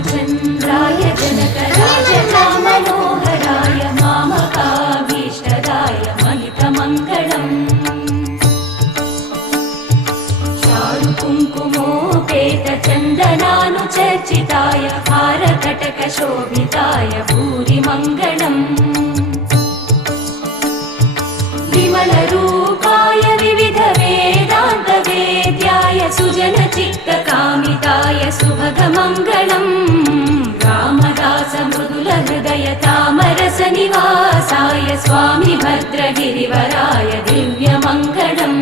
रामचन्द्राय जनकराजरामनोहराय मामकाभीष्टदाय महितमङ्गलम् चारुकुङ्कुमोपेतचन्दनानुचर्चिताय हारकटकशोभिताय भूरिमङ्गलम् विमलरूपाय विविधवेदान्तवेद्याय सुजनचित्तकामिताय सुभगमङ्गलम् रामदासमृदुलहृदय तामरसनिवासाय स्वामि भद्रगिरिवराय दिव्यमङ्गलम्